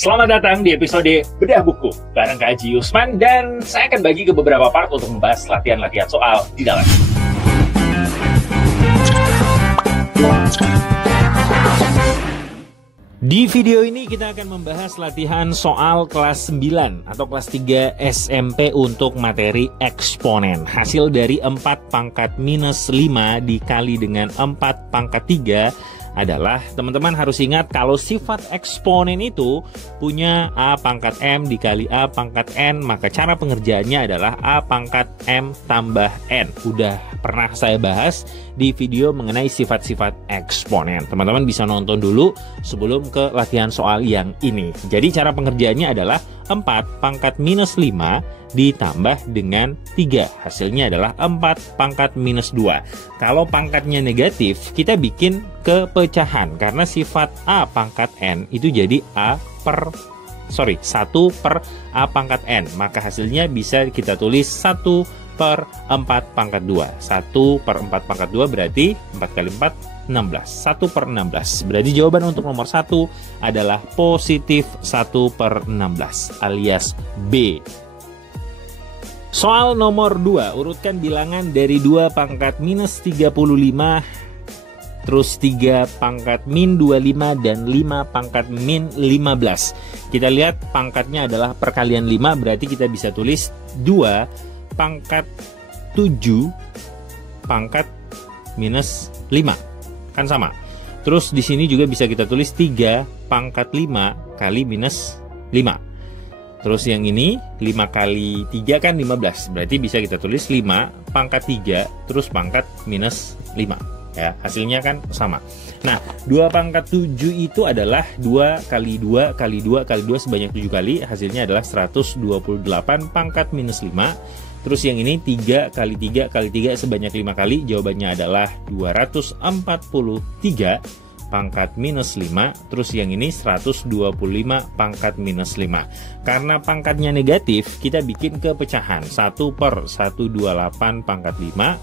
Selamat datang di episode Bedah Buku bareng Kak Aji Yusman, dan saya akan bagi ke beberapa part untuk membahas latihan-latihan soal di dalam. Di video ini kita akan membahas latihan soal kelas 9 atau kelas 3 SMP untuk materi eksponen. Hasil dari 4 pangkat minus 5 dikali dengan 4 pangkat 3 adalah, teman-teman harus ingat kalau sifat eksponen itu punya A pangkat M dikali A pangkat N, maka cara pengerjaannya adalah A pangkat M tambah N. Udah pernah saya bahas di video mengenai sifat-sifat eksponen. Teman-teman bisa nonton dulu sebelum ke latihan soal yang ini. Jadi cara pengerjaannya adalah 4 pangkat minus 5 ditambah dengan 3. Hasilnya adalah 4 pangkat minus 2. Kalau pangkatnya negatif, kita bikin kepecahan. Karena sifat A pangkat N itu jadi 1 per A pangkat N. Maka hasilnya bisa kita tulis 1 per 4 pangkat 2. 1 per 4 pangkat 2 berarti 4 kali 4, 16. 1 per 16. Berarti jawaban untuk nomor 1 adalah positif 1 per 16 alias B. Soal nomor 2, urutkan bilangan dari 2 pangkat minus 35, terus 3 pangkat min 25, dan 5 pangkat min 15. Kita lihat pangkatnya adalah perkalian 5, berarti kita bisa tulis 2 pangkat 7 pangkat minus 5. Kan sama. Terus di sini juga bisa kita tulis 3 pangkat 5 kali minus 5. Terus yang ini 5 kali 3 kan 15. Berarti bisa kita tulis 5 pangkat 3 terus pangkat minus 5. Ya, hasilnya kan sama. Nah, 2 pangkat 7 itu adalah 2 kali 2 kali 2 kali 2 sebanyak 7 kali. Hasilnya adalah 128 pangkat minus 5. Terus yang ini 3 kali 3 kali 3 sebanyak 5 kali. Jawabannya adalah 243 pangkat minus 5. Terus yang ini 125 pangkat minus 5. Karena pangkatnya negatif, kita bikin kepecahan. 1 per 128 pangkat 5.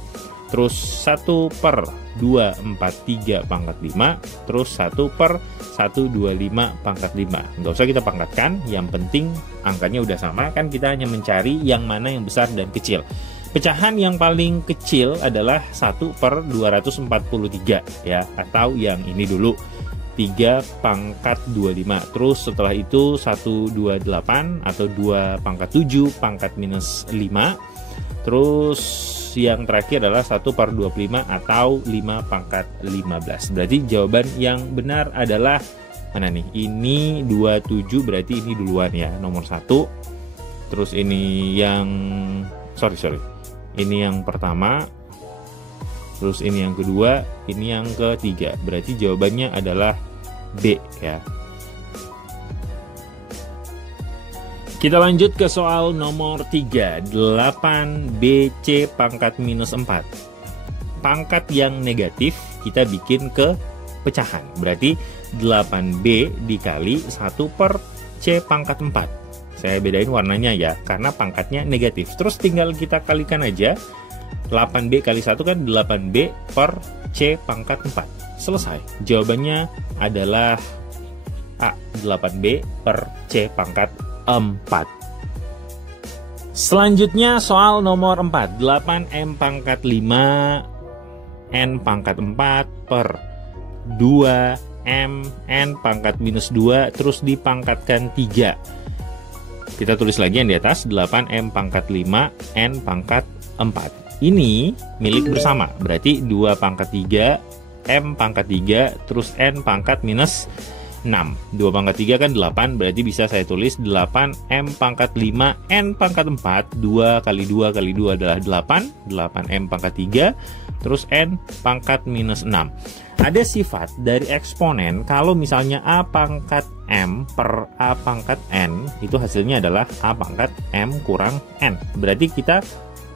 Terus 1 per 243 pangkat 5. Terus 1 per 125 pangkat 5. Nggak usah kita pangkatkan, yang penting angkanya udah sama. Kan kita hanya mencari yang mana yang besar dan kecil. Pecahan yang paling kecil adalah 1 per 243 ya, atau yang ini dulu 3 pangkat 25. Terus setelah itu 128 atau 2 pangkat 7 pangkat minus 5. Terus yang terakhir adalah 1 per 25 atau 5 pangkat 15. Berarti jawaban yang benar adalah mana nih? Ini 27, berarti ini duluan ya, nomor 1. Terus ini yang ini yang pertama, terus ini yang kedua, ini yang ketiga. Berarti jawabannya adalah B ya. Kita lanjut ke soal nomor 3, 8BC pangkat minus 4. Pangkat yang negatif kita bikin ke pecahan. Berarti 8B dikali 1 per C pangkat 4. Saya bedain warnanya ya, karena pangkatnya negatif. Terus tinggal kita kalikan aja. 8B kali 1 kan 8B per C pangkat 4. Selesai. Jawabannya adalah A, 8B per C pangkat 4. Selanjutnya soal nomor 4, 8M pangkat 5 N pangkat 4 per 2M N pangkat minus 2, terus dipangkatkan 3. Kita tulis lagi yang di atas, 8M pangkat 5 N pangkat 4. Ini milik bersama, berarti 2 pangkat 3 M pangkat 3 terus N pangkat minus 6. 2 pangkat 3 kan 8, berarti bisa saya tulis 8M pangkat 5 N pangkat 4. 2 kali 2 kali 2 adalah 8. 8M pangkat 3 terus N pangkat minus 6. Ada sifat dari eksponen, kalau misalnya A pangkat M per A pangkat N, itu hasilnya adalah A pangkat M kurang N. Berarti kita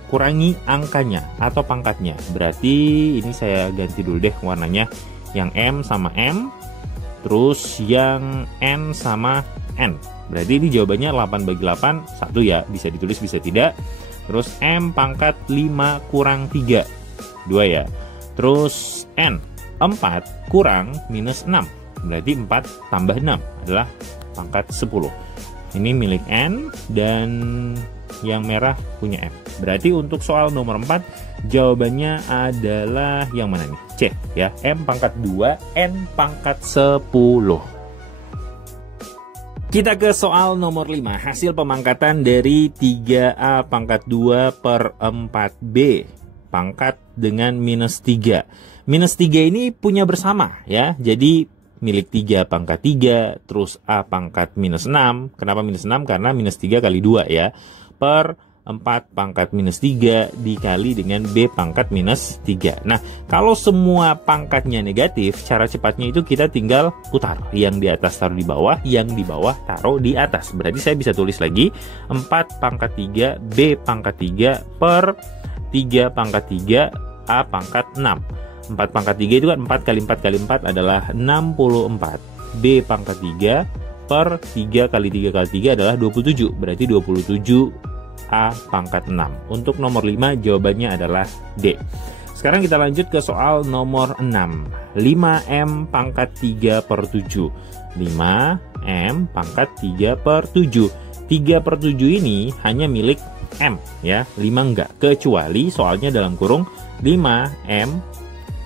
kurangi angkanya atau pangkatnya. Berarti ini saya ganti dulu deh warnanya. Yang M sama M, terus yang N sama N. Berarti ini jawabannya 8 bagi 8, 1 ya. Bisa ditulis, bisa tidak. Terus M pangkat 5 kurang 3, 2 ya. Terus N 4 kurang minus 6. Berarti 4 tambah 6 adalah pangkat 10. Ini milik N dan yang merah punya M. Berarti untuk soal nomor 4 jawabannya adalah yang mana nih? C ya, M pangkat 2, N pangkat 10. Kita ke soal nomor 5. Hasil pemangkatan dari 3A pangkat 2 per 4B pangkat dengan minus 3. Minus 3 ini punya bersama ya. Jadi milik 3 pangkat 3, terus A pangkat minus 6. Kenapa minus 6? Karena minus 3 kali 2 ya. Per 4 pangkat minus 3 dikali dengan B pangkat minus 3. Nah, kalau semua pangkatnya negatif, cara cepatnya itu kita tinggal putar. Yang di atas taruh di bawah, yang di bawah taruh di atas. Berarti saya bisa tulis lagi 4 pangkat 3 B pangkat 3 per 3 pangkat 3 A pangkat 6. 4 pangkat 3 itu kan 4 kali 4 kali 4 adalah 64. B pangkat 3 per 3 kali 3 kali 3 adalah 27. Berarti 27 A pangkat 6. Untuk nomor 5 jawabannya adalah D. Sekarang kita lanjut ke soal nomor 6. 5M pangkat 3 per 7. 5M pangkat 3 per 7. 3 per 7 ini hanya milik M ya, 5 enggak. Kecuali soalnya dalam kurung 5M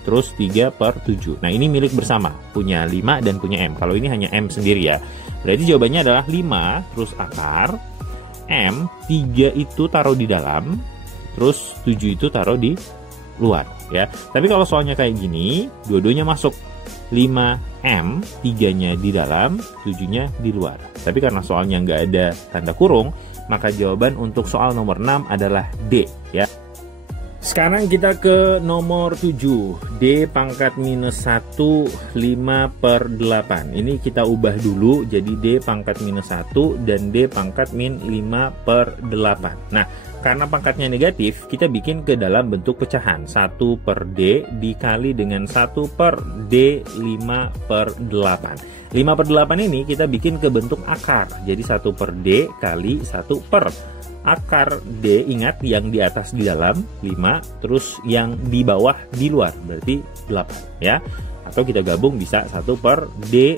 terus 3 per 7. Nah ini milik bersama, punya 5 dan punya M. Kalau ini hanya M sendiri ya. Berarti jawabannya adalah 5 terus akar M, 3 itu taruh di dalam, terus 7 itu taruh di luar ya. Tapi kalau soalnya kayak gini, dua-duanya masuk. 5M, 3-nya di dalam, 7-nya di luar. Tapi karena soalnya nggak ada tanda kurung, maka jawaban untuk soal nomor 6 adalah D ya. Sekarang kita ke nomor 7. D pangkat minus 1, 5 per 8. Ini kita ubah dulu jadi D pangkat minus 1 dan D pangkat min 5 per 8. Nah, karena pangkatnya negatif, kita bikin ke dalam bentuk pecahan. 1 per D dikali dengan 1 per D 5 per 8. 5 per 8 ini kita bikin ke bentuk akar. Jadi 1 per D kali 1 per akar D, ingat yang di atas di dalam 5, terus yang di bawah di luar, berarti 8 ya. Atau kita gabung bisa 1 per D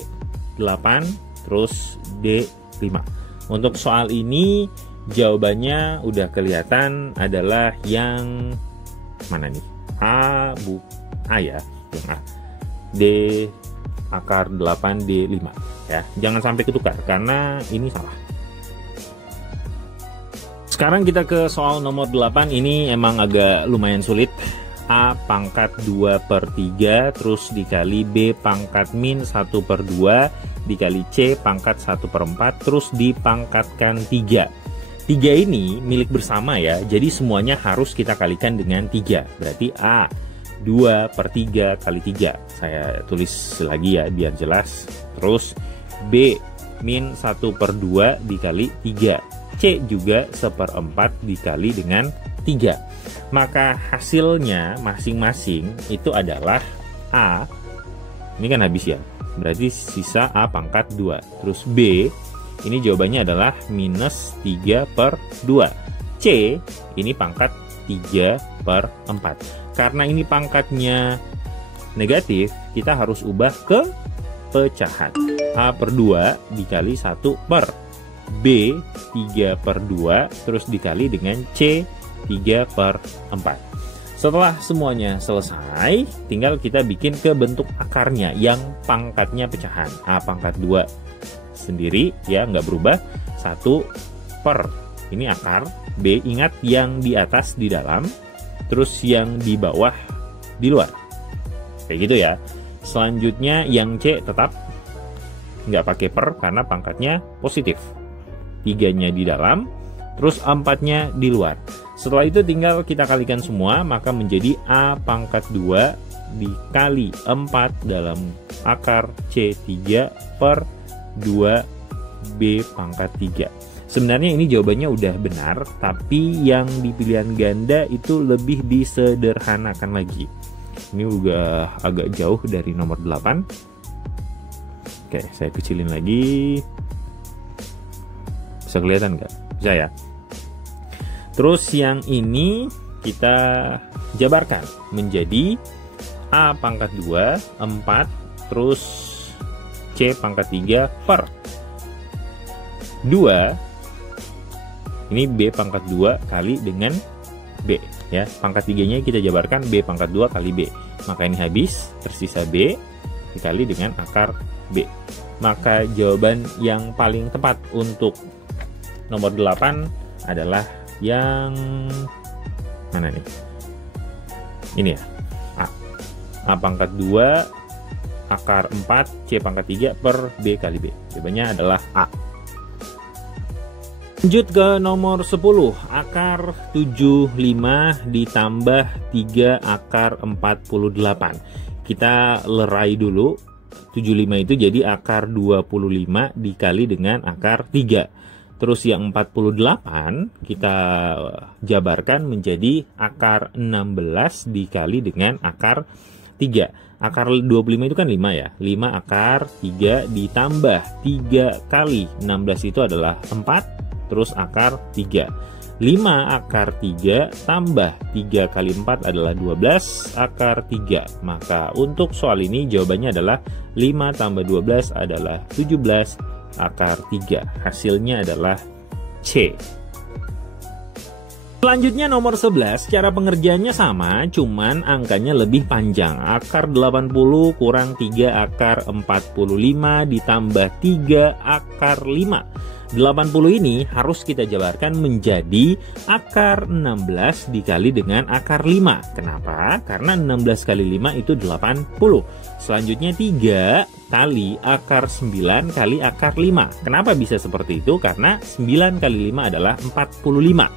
8 terus D 5. Untuk soal ini jawabannya udah kelihatan adalah yang mana nih? A ya, yang A. D akar 8 D 5 ya. Jangan sampai ketukar karena ini salah. Sekarang kita ke soal nomor 8. Ini emang agak lumayan sulit. A pangkat 2 per 3 terus dikali B pangkat min 1 per 2 dikali C pangkat 1 per 4 terus dipangkatkan 3. 3 ini milik bersama ya, jadi semuanya harus kita kalikan dengan 3. Berarti A 2 per 3 kali 3. Saya tulis lagi ya biar jelas. Terus B min 1 per 2 dikali 3. C juga 1/4 dikali dengan 3. Maka hasilnya masing-masing itu adalah A. Ini kan habis ya. Berarti sisa A pangkat 2. Terus B, ini jawabannya adalah minus 3 per 2. C, ini pangkat 3 per 4. Karena ini pangkatnya negatif, kita harus ubah ke pecahan. A per 2 dikali 1 per B 3 per 2 terus dikali dengan C 3 per 4. Setelah semuanya selesai, tinggal kita bikin ke bentuk akarnya yang pangkatnya pecahan. A pangkat 2 sendiri ya, nggak berubah. 1 per, ini akar. B, ingat yang di atas di dalam, terus yang di bawah di luar. Kayak gitu ya. Selanjutnya yang C tetap nggak pakai per karena pangkatnya positif. 3-nya di dalam, terus 4-nya di luar. Setelah itu tinggal kita kalikan semua, maka menjadi A pangkat 2 dikali 4 dalam akar C3 per 2B pangkat 3. Sebenarnya ini jawabannya udah benar, tapi yang di pilihan ganda itu lebih disederhanakan lagi. Ini udah agak jauh dari nomor 8. Oke, saya kecilin lagi. Bisa kelihatan nggak? Bisa ya. Terus yang ini kita jabarkan menjadi A pangkat 2, 4, terus C pangkat 3 per 2, ini B pangkat 2 kali dengan B ya. Pangkat 3-nya kita jabarkan B pangkat 2 kali B. Maka ini habis, tersisa B dikali dengan akar B. Maka jawaban yang paling tepat untuk nomor 8 adalah yang mana nih? Ini ya. A pangkat 2 akar 4 C pangkat 3 per B kali B. Jawabannya adalah A. Lanjut ke nomor 10, akar 75 ditambah 3 akar 48. Kita lerai dulu, 75 itu jadi akar 25 dikali dengan akar 3. Terus yang 48 kita jabarkan menjadi akar 16 dikali dengan akar 3. Akar 25 itu kan 5 ya. 5 akar 3 ditambah 3 kali 16 itu adalah 4. Terus akar 3. 5 akar 3 tambah 3 kali 4 adalah 12 akar 3. Maka untuk soal ini jawabannya adalah 5 tambah 12 adalah 17 akar 3. Hasilnya adalah C. Selanjutnya nomor 11, cara pengerjaannya sama, cuman angkanya lebih panjang. Akar 80 kurang 3 akar 45 ditambah 3 akar 5. 80 ini harus kita jabarkan menjadi akar 16 dikali dengan akar 5. Kenapa? Karena 16 kali 5 itu 80. Selanjutnya 3 kali akar 9 kali akar 5. Kenapa bisa seperti itu? Karena 9 kali 5 adalah 45.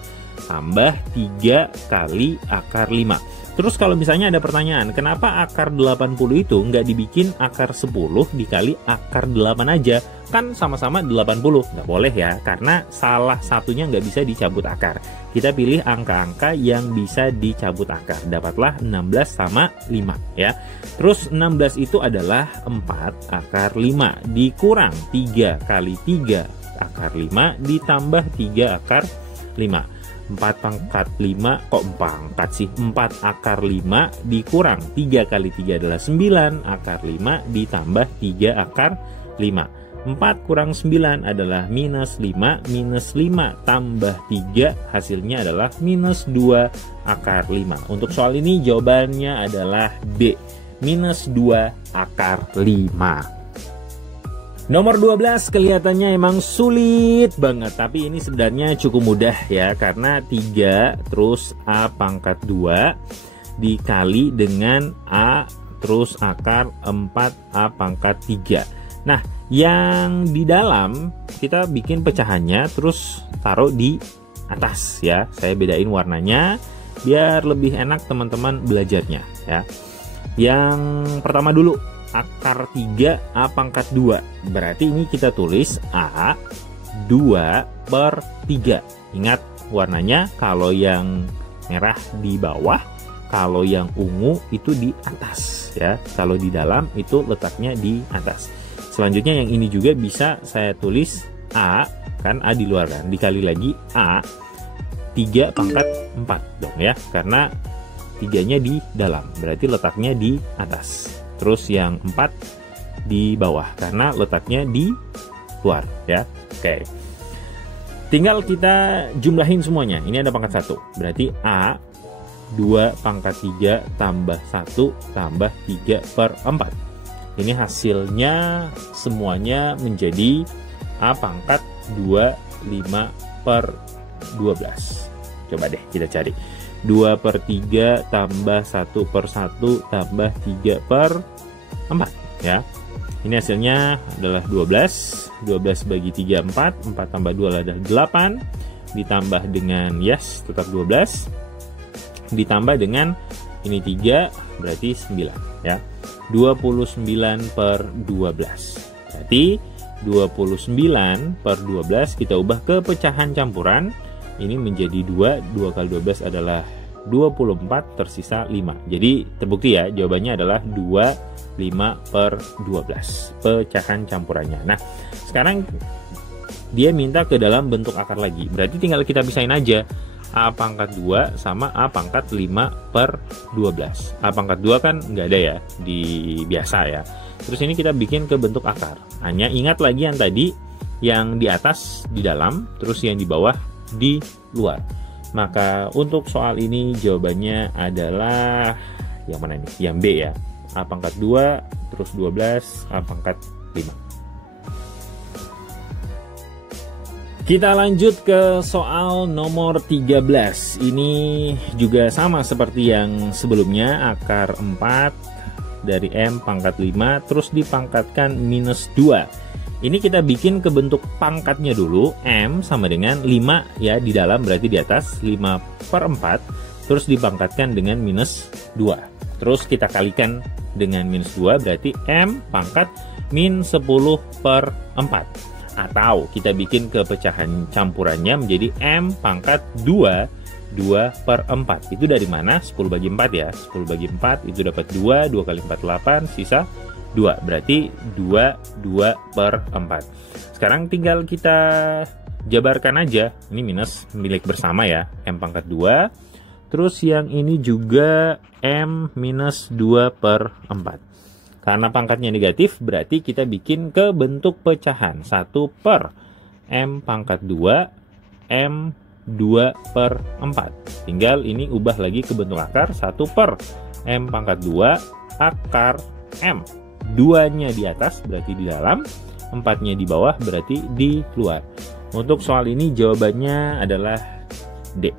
Tambah 3 kali akar 5. Terus kalau misalnya ada pertanyaan, kenapa akar 80 itu nggak dibikin akar 10 dikali akar 8 aja? Kan sama-sama 80. Nggak boleh ya, karena salah satunya nggak bisa dicabut akar. Kita pilih angka-angka yang bisa dicabut akar. Dapatlah 16 sama 5 ya. Terus 16 itu adalah 4 akar 5 dikurang 3 kali 3 akar 5 ditambah 3 akar 5. 4 pangkat 5, kok pangkat sih? 4 akar 5 dikurang 3 kali 3 adalah 9 akar 5 ditambah 3 akar 5. 4 kurang 9 adalah minus 5, minus 5 tambah 3 hasilnya adalah minus 2 akar 5. Untuk soal ini jawabannya adalah B, minus 2 akar 5. Nomor 12 kelihatannya emang sulit banget, tapi ini sebenarnya cukup mudah ya, karena 3 terus A pangkat 2 dikali dengan A terus akar 4 A pangkat 3. Nah, yang di dalam kita bikin pecahannya terus taruh di atas ya. Saya bedain warnanya biar lebih enak teman-teman belajarnya ya. Yang pertama dulu, akar 3 A pangkat 2. Berarti ini kita tulis A 2 per 3. Ingat warnanya, kalau yang merah di bawah, kalau yang ungu itu di atas ya. Kalau di dalam itu letaknya di atas. Selanjutnya yang ini juga bisa saya tulis A, kan A di luar kan, dikali lagi A 3 pangkat 4 dong ya. Karena 3-nya di dalam, berarti letaknya di atas. Terus yang 4 di bawah karena letaknya di luar ya. Oke. Tinggal kita jumlahin semuanya. Ini ada pangkat 1. Berarti A 2 pangkat 3 tambah 1 tambah 3 per 4. Ini hasilnya semuanya menjadi A pangkat 25 per 12. Coba deh kita cari. 2 per 3 tambah 1 per 1 tambah 3 per 4 ya. Ini hasilnya adalah 12. 12 bagi 3 4. 4 tambah 2 adalah 8. Ditambah dengan yes tetap 12. Ditambah dengan ini 3 berarti 9 ya. 29 per 12. Berarti 29 per 12 kita ubah ke pecahan campuran. Ini menjadi 2 kali 12 adalah 24, tersisa 5. Jadi terbukti ya, jawabannya adalah 25 per 12 pecahan campurannya. Nah, sekarang dia minta ke dalam bentuk akar lagi. Berarti tinggal kita pisahin aja A pangkat 2 sama A pangkat 5 per 12. A pangkat 2 kan nggak ada ya di biasa ya. Terus ini kita bikin ke bentuk akar. Hanya ingat lagi yang tadi, Yang di atas di dalam, terus yang di bawah di luar. Maka untuk soal ini jawabannya adalah yang mana nih? Yang B ya. A pangkat 2, terus 12, A pangkat 5. Kita lanjut ke soal nomor 13. Ini juga sama seperti yang sebelumnya, akar 4 dari M pangkat 5, terus dipangkatkan minus 2. Ini kita bikin ke bentuk pangkatnya dulu. M sama dengan 5 ya di dalam, berarti di atas 5/4, terus dipangkatkan dengan minus 2. Terus kita kalikan dengan minus 2, berarti M pangkat min 10/4. Atau kita bikin ke pecahan campurannya menjadi M pangkat 2/4. Itu dari mana? 10 bagi 4 ya. 10 bagi 4 itu dapat 2, 2 kali 4 8, sisa 2. Berarti 2/4. Sekarang tinggal kita jabarkan aja. Ini minus milik bersama ya, M pangkat 2. Terus yang ini juga M minus 2/4. Karena pangkatnya negatif, berarti kita bikin ke bentuk pecahan. 1 per M pangkat 2, M 2/4. Tinggal ini ubah lagi ke bentuk akar. 1 per M pangkat 2, akar M. 2-nya di atas, berarti di dalam. 4-nya di bawah, berarti di luar. Untuk soal ini jawabannya adalah D.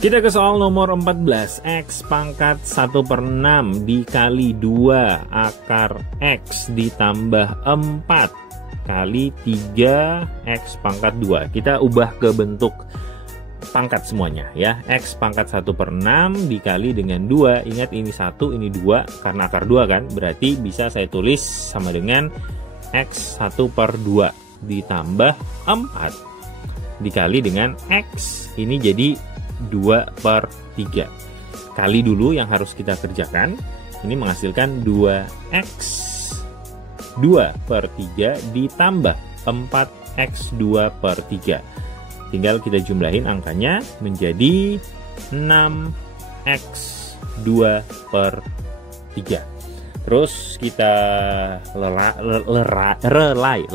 Kita ke soal nomor 14. X pangkat 1/6 dikali 2 akar X ditambah 4 kali 3 X pangkat 2. Kita ubah ke bentuk pangkat semuanya ya. X pangkat 1/6 dikali dengan 2. Ingat ini 1, ini 2. Karena akar 2 kan, berarti bisa saya tulis sama dengan X 1/2 ditambah 4 dikali dengan X. Ini jadi 2/3. Kali dulu yang harus kita kerjakan. Ini menghasilkan 2X 2/3 ditambah 4X 2/3. Tinggal kita jumlahin angkanya menjadi 6X 2/3. Terus kita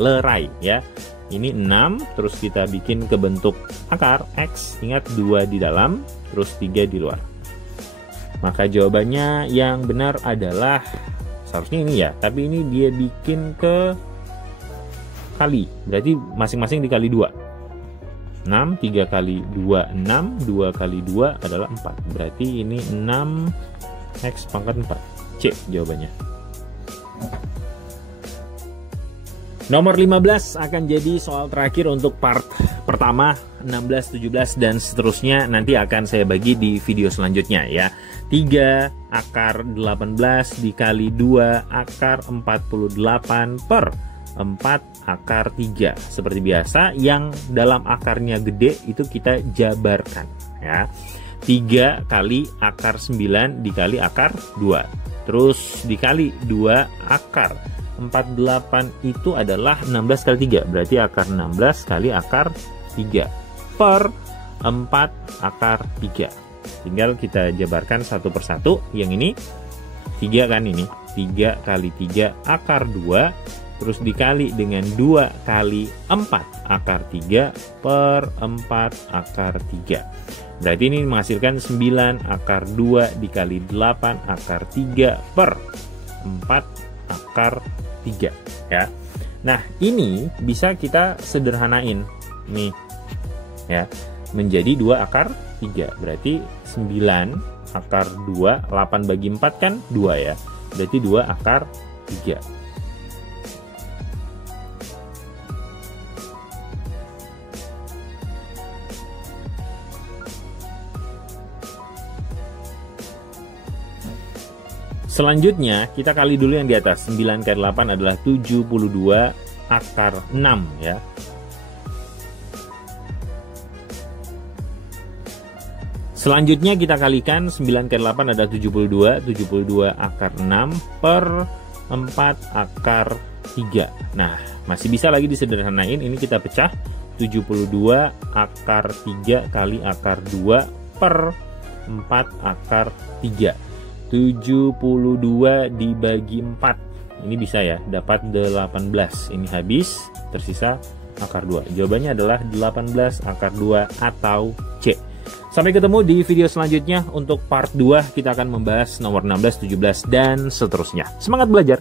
lerai ya. Ini 6, terus kita bikin ke bentuk akar X. Ingat 2 di dalam, terus 3 di luar. Maka jawabannya yang benar adalah seharusnya ini ya, tapi ini dia bikin ke kali. Berarti masing-masing dikali 2. 6, 3 kali 2, 6. 2 kali 2 adalah 4. Berarti ini 6X pangkat 4. C jawabannya. Nomor 15 akan jadi soal terakhir untuk part pertama, 16, 17, dan seterusnya nanti akan saya bagi di video selanjutnya ya. 3 akar 18 dikali 2 akar 48 per 4 akar 3. Seperti biasa, yang dalam akarnya gede itu kita jabarkan ya. 3 kali akar 9 dikali akar 2. Terus dikali 2 akar 48 itu adalah 16 kali 3. Berarti akar 16 kali akar 3 per 4 akar 3. Tinggal kita jabarkan satu persatu. Yang ini 3 kan ini. 3 kali 3 akar 2. Terus dikali dengan 2 kali 4 akar 3 per 4 akar 3. Berarti ini menghasilkan 9 akar 2 dikali 8 akar 3 per 4 akar 3 ya. Nah, ini bisa kita sederhanain nih ya, menjadi 2 akar 3. Berarti 9 akar 2, 8 bagi 4 kan 2 ya. Berarti 2 akar 3. Selanjutnya kita kali dulu yang di atas. 9 kali 8 adalah 72 akar 6 ya. Selanjutnya kita kalikan 9 kali 8 ada 72. 72 akar 6 per 4 akar 3. Nah, masih bisa lagi disederhanain. Ini kita pecah. 72 akar 3 kali akar 2 per 4 akar 3. 72 dibagi 4 Ini bisa ya, dapat 18. Ini habis, tersisa akar 2. Jawabannya adalah 18 akar 2 atau C. Sampai ketemu di video selanjutnya. Untuk part 2 kita akan membahas nomor 16, 17, dan seterusnya. Semangat belajar!